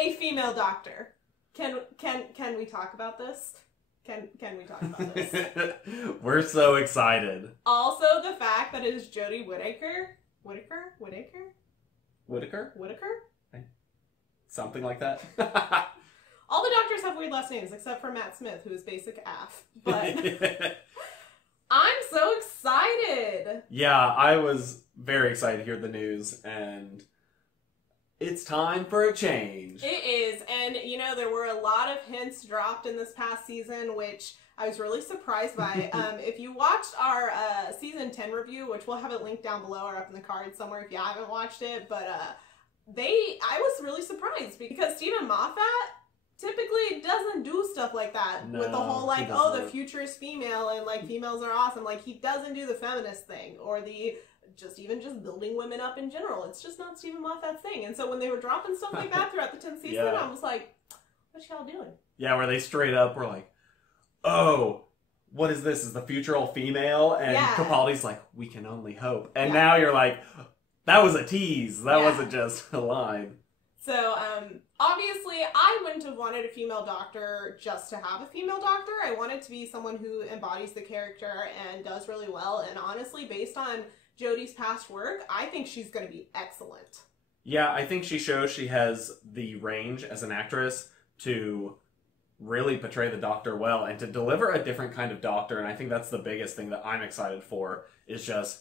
a female doctor. Can we talk about this? Can we talk about this? We're so excited. Also, the fact that it is Jodie Whittaker. Whittaker? Something like that. All the doctors have weird last names except for Matt Smith, who is basic AF. But I'm so excited. Yeah, I was very excited to hear the news, and it's time for a change. It is, and you know, there were a lot of hints dropped in this past season, which I was really surprised by. If you watched our season 10 review, which we'll have it linked down below or up in the cards somewhere if you haven't watched it, but I was really surprised because Stephen Moffat typically doesn't do stuff like that with the whole like, oh, the future is female and like females are awesome. Like, he doesn't do the feminist thing or the just building women up in general. It's just not Stephen Moffat's thing. And so when they were dropping stuff like that throughout the 10th season, I was like, what y'all doing? Yeah, where they straight up were like, oh, what is this? Is the future all female? And Capaldi's like, we can only hope. And now you're like, that was a tease. That wasn't just a line. So, obviously, I wouldn't have wanted a female doctor just to have a female doctor. I want it to be someone who embodies the character and does really well. And honestly, based on Jodie's past work, I think she's going to be excellent. Yeah, I think she shows she has the range as an actress to really portray the doctor well and to deliver a different kind of doctor. And I think that's the biggest thing that I'm excited for, is just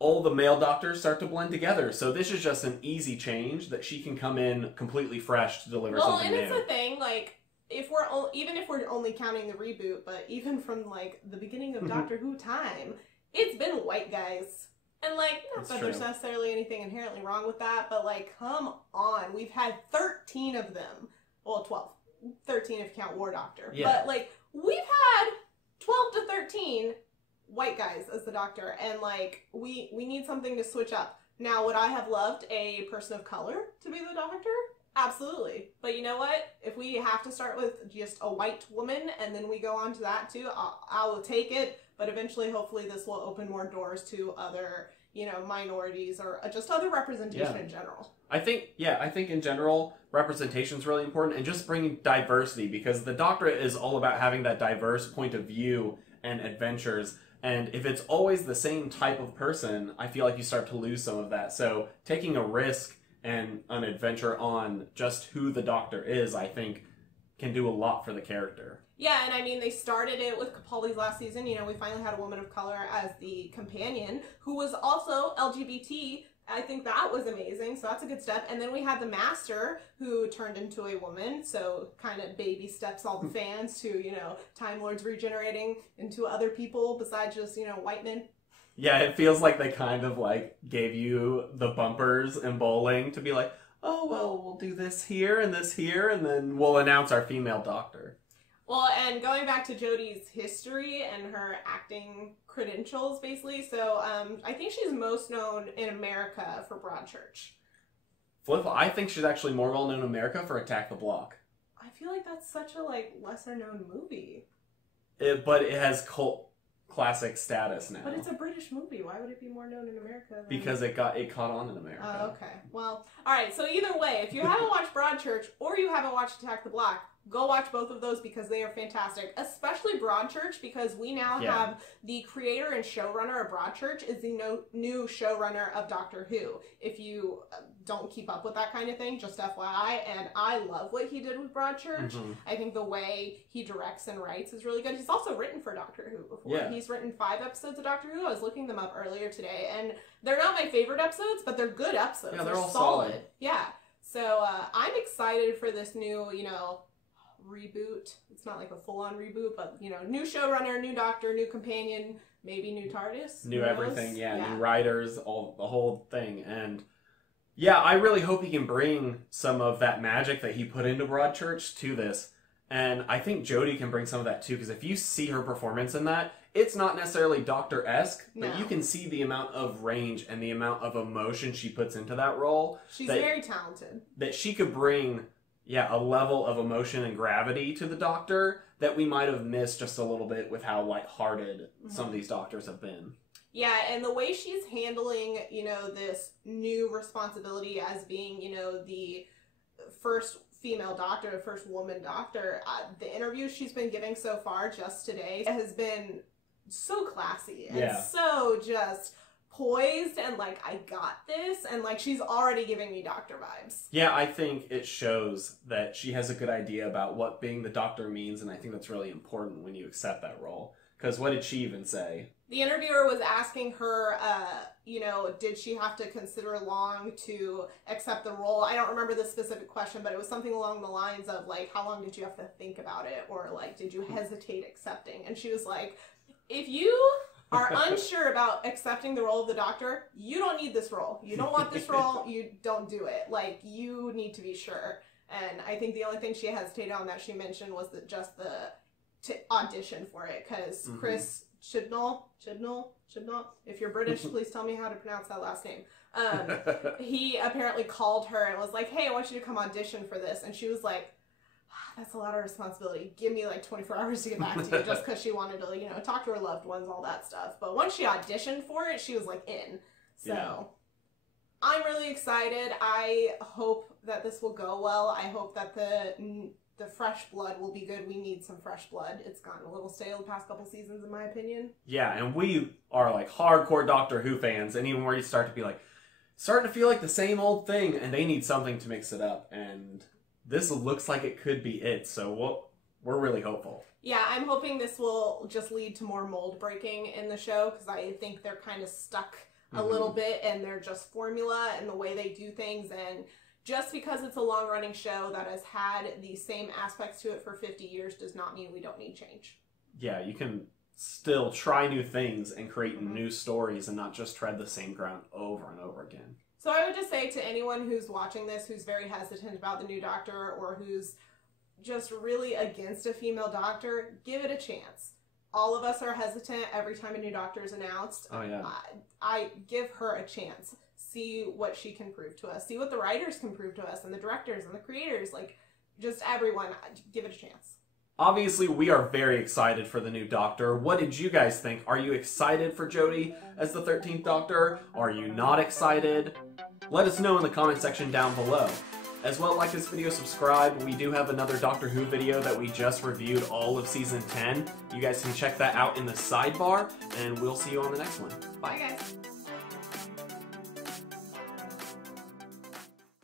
all the male doctors start to blend together. So this is just an easy change that she can come in completely fresh to deliver something new. Well, and it's a thing, like, even if we're only counting the reboot, but even from, like, the beginning of Doctor Who time, it's been white guys. And, like, not that there's necessarily anything inherently wrong with that, but, like, come on. We've had 13 of them. Well, 12. 13 if you count War Doctor. Yeah. But, like, we've had 12 to 13 white guys as the doctor, and like we need something to switch up. Now, would I have loved a person of color to be the doctor? Absolutely. But you know what? If we have to start with just a white woman and then we go on to that too, I will take it. But eventually, hopefully, this will open more doors to other, you know, minorities or just other representation in general. I think in general, representation is really important, and just bringing diversity, because the Doctor is all about having that diverse point of view and adventures. And if it's always the same type of person, I feel like you start to lose some of that. So taking a risk and an adventure on just who the Doctor is, I think, can do a lot for the character. Yeah, and I mean, they started it with Capaldi's last season. You know, we finally had a woman of color as the companion who was also LGBT. I think that was amazing, so that's a good step. And then we had the Master, who turned into a woman, so kind of baby steps all the fans to, you know, Time Lords regenerating into other people besides just, you know, white men. Yeah, it feels like they kind of, like, gave you the bumpers in bowling to be like, oh, well, we'll do this here, and then we'll announce our female doctor. Well, and going back to Jodie's history and her acting credentials, basically, so I think she's most known in America for Broadchurch. I think she's actually more well known in America for Attack the Block. I feel like that's such a, like, lesser known movie. But it has cult classic status now. But it's a British movie. Why would it be more known in America? Because it caught on in America. Oh, okay. Well, all right. So either way, if you haven't watched Broadchurch or you haven't watched Attack the Block, go watch both of those because they are fantastic. Especially Broadchurch, because we now have the creator and showrunner of Broadchurch is the new showrunner of Doctor Who. If you don't keep up with that kind of thing, just FYI. And I love what he did with Broadchurch. I think the way he directs and writes is really good. He's also written for Doctor Who before. Yeah. He's written 5 episodes of Doctor Who. I was looking them up earlier today, and they're not my favorite episodes, but they're good episodes. Yeah, they're all solid. Yeah. So I'm excited for this new, you know, reboot. It's not like a full-on reboot, but, you know, new showrunner, new doctor, new companion, maybe new TARDIS. New everything, new writers, the whole thing. And yeah, I really hope he can bring some of that magic that he put into Broadchurch to this. And I think Jodie can bring some of that too, because if you see her performance in that, it's not necessarily Doctor-esque, but you can see the amount of range and the amount of emotion she puts into that role. She's very talented. That she could bring, a level of emotion and gravity to the Doctor that we might have missed just a little bit with how lighthearted some of these Doctors have been. Yeah, and the way she's handling, you know, this new responsibility as being, you know, the first female doctor, the first woman doctor. The interviews she's been giving so far just today has been so classy and so just poised and like, I got this, and like she's already giving me doctor vibes. Yeah, I think it shows that she has a good idea about what being the doctor means, and I think that's really important when you accept that role. Because what did she even say? The interviewer was asking her, you know, did she have to consider long to accept the role? I don't remember the specific question, but it was something along the lines of, like, how long did you have to think about it? Or, like, did you hesitate accepting? And she was like, if you are unsure about accepting the role of the doctor, you don't need this role. You don't want this role, you don't do it. Like, you need to be sure. And I think the only thing she hesitated on that she mentioned was that just to audition for it, because Chris Chibnall, if you're British, please tell me how to pronounce that last name. He apparently called her and was like, hey, I want you to come audition for this. And she was like, that's a lot of responsibility. Give me like 24 hours to get back to you, just because she wanted to, you know, talk to her loved ones, all that stuff. But once she auditioned for it, she was like in. So I'm really excited. I hope that this will go well. I hope that the fresh blood will be good. We need some fresh blood. It's gotten a little stale the past couple seasons, in my opinion. Yeah, and we are like hardcore Doctor Who fans, and even where you start to be like, starting to feel like the same old thing, and they need something to mix it up, and this looks like it could be it, so we're really hopeful. Yeah, I'm hoping this will just lead to more mold breaking in the show, because I think they're kind of stuck a little bit, and they're just formula and the way they do things, and just because it's a long-running show that has had the same aspects to it for 50 years does not mean we don't need change. Yeah, you can still try new things and create new stories and not just tread the same ground over and over again. So I would just say to anyone who's watching this who's very hesitant about the new Doctor, or who's just really against a female Doctor, give it a chance. All of us are hesitant every time a new Doctor is announced. Oh, yeah. I give her a chance. See what she can prove to us. See what the writers can prove to us, and the directors and the creators. Like, just everyone, give it a chance. Obviously, we are very excited for the new Doctor. What did you guys think? Are you excited for Jodie as the 13th Doctor? Are you not excited? Let us know in the comment section down below. As well, like this video, subscribe. We do have another Doctor Who video that we just reviewed all of Season 10. You guys can check that out in the sidebar, and we'll see you on the next one. Bye, guys.